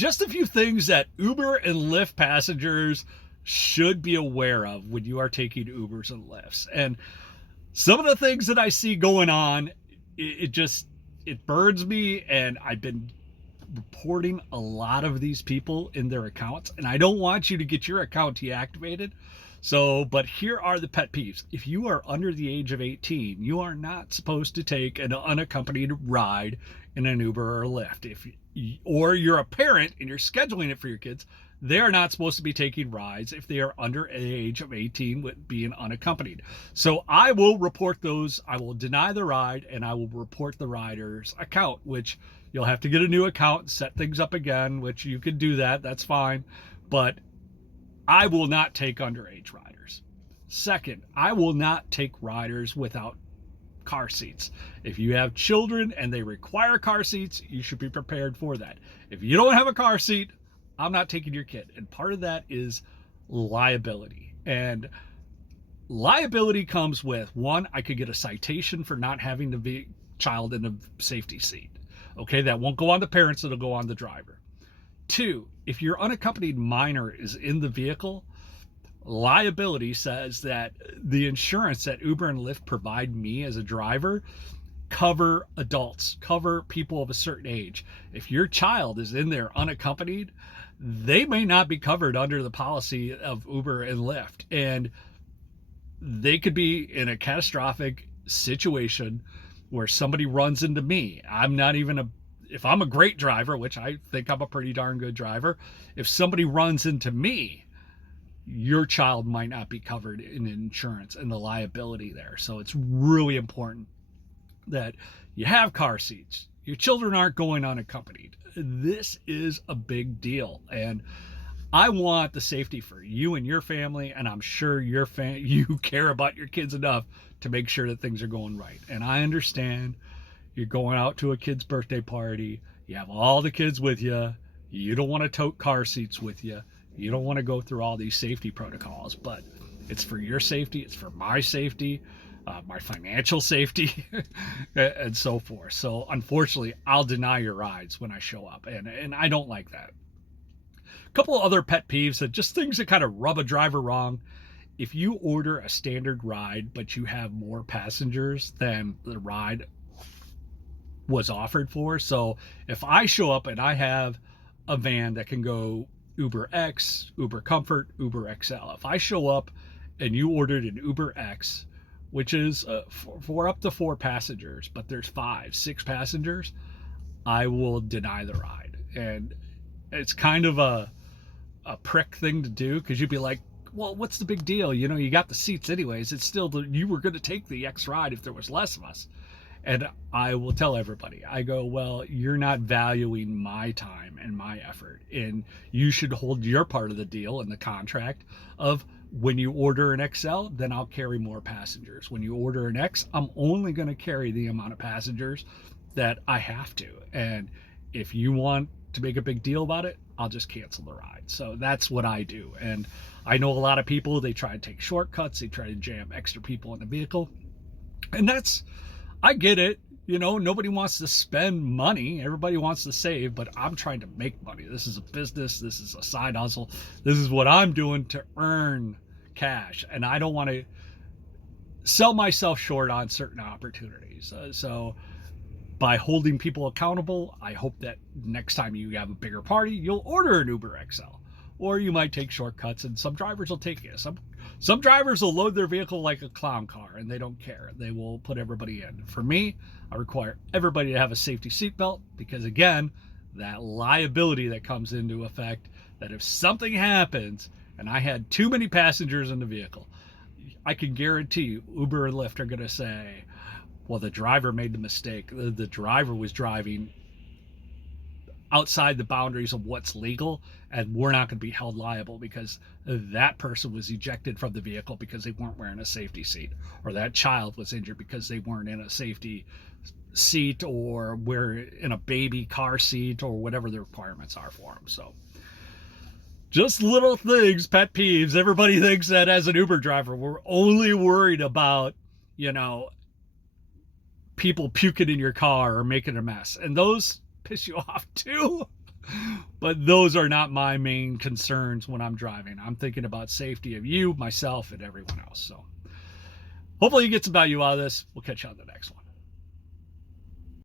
just a few things that Uber and Lyft passengers should be aware of when you are taking Ubers and Lyfts. And some of the things that I see going on, it burns me. And I've been reporting a lot of these people in their accounts, and I don't want you to get your account deactivated. So, but here are the pet peeves. If you are under the age of 18, you are not supposed to take an unaccompanied ride in an Uber or a Lyft. Or you're a parent and you're scheduling it for your kids, they are not supposed to be taking rides if they are under the age of 18 with being unaccompanied. So I will report those. I will deny the ride, and I will report the rider's account, which you'll have to get a new account and set things up again, which you can do that. That's fine. But I will not take underage riders. Second, I will not take riders without car seats. If you have children and they require car seats, you should be prepared for that. If you don't have a car seat, I'm not taking your kid. And part of that is liability. And liability comes with, one, I could get a citation for not having the child in a safety seat. Okay, that won't go on the parents, it'll go on the driver. Two, if your unaccompanied minor is in the vehicle, liability says that the insurance that Uber and Lyft provide me as a driver cover adults, cover people of a certain age. If your child is in there unaccompanied, they may not be covered under the policy of Uber and Lyft. And they could be in a catastrophic situation where somebody runs into me. If I'm a great driver, which I think I'm a pretty darn good driver, if somebody runs into me, your child might not be covered in insurance and the liability there. So it's really important that you have car seats. Your children aren't going unaccompanied. This is a big deal. And I want the safety for you and your family, and I'm sure you care about your kids enough to make sure that things are going right. And I understand you're going out to a kid's birthday party, you have all the kids with you, you don't want to tote car seats with you, you don't want to go through all these safety protocols, but it's for your safety, it's for my safety, my financial safety, and so forth. So unfortunately, I'll deny your rides when I show up, and I don't like that. A couple of other pet peeves, that just things that kind of rub a driver wrong. If you order a standard ride, but you have more passengers than the ride was offered for. So if I show up and I have a van that can go Uber X, Uber Comfort, Uber XL, if I show up and you ordered an Uber X, which is for up to 4 passengers, but there's 5, 6 passengers, I will deny the ride. And it's kind of a prick thing to do, because you'd be like, well, what's the big deal? You know, you got the seats anyways. It's still, you were going to take the X ride if there was less of us. And I will tell everybody, I go, well, you're not valuing my time and my effort. And you should hold your part of the deal in the contract of, when you order an XL, then I'll carry more passengers. When you order an X, I'm only going to carry the amount of passengers that I have to. And if you want to make a big deal about it, I'll just cancel the ride. So that's what I do. And I know a lot of people, they try to take shortcuts, they try to jam extra people in the vehicle. And I get it. You know, nobody wants to spend money. Everybody wants to save, but I'm trying to make money. This is a business. This is a side hustle. This is what I'm doing to earn cash. And I don't want to sell myself short on certain opportunities. So by holding people accountable, I hope that next time you have a bigger party, you'll order an Uber XL. Or you might take shortcuts, and some drivers will take it. Some drivers will load their vehicle like a clown car, and they don't care. They will put everybody in. For me, I require everybody to have a safety seatbelt, because again, that liability that comes into effect, that if something happens and I had too many passengers in the vehicle, I can guarantee you Uber and Lyft are going to say, well, the driver made the mistake. The driver was driving outside the boundaries of what's legal, and we're not going to be held liable because that person was ejected from the vehicle because they weren't wearing a safety seat, or that child was injured because they weren't in a safety seat, or were in a baby car seat, or whatever the requirements are for them. So just little things, pet peeves. Everybody thinks that as an Uber driver, we're only worried about, you know, people puking in your car or making a mess, and those piss you off too. But those are not my main concerns when I'm driving. I'm thinking about safety of you, myself, and everyone else. So hopefully you get some value out of this. We'll catch you on the next one.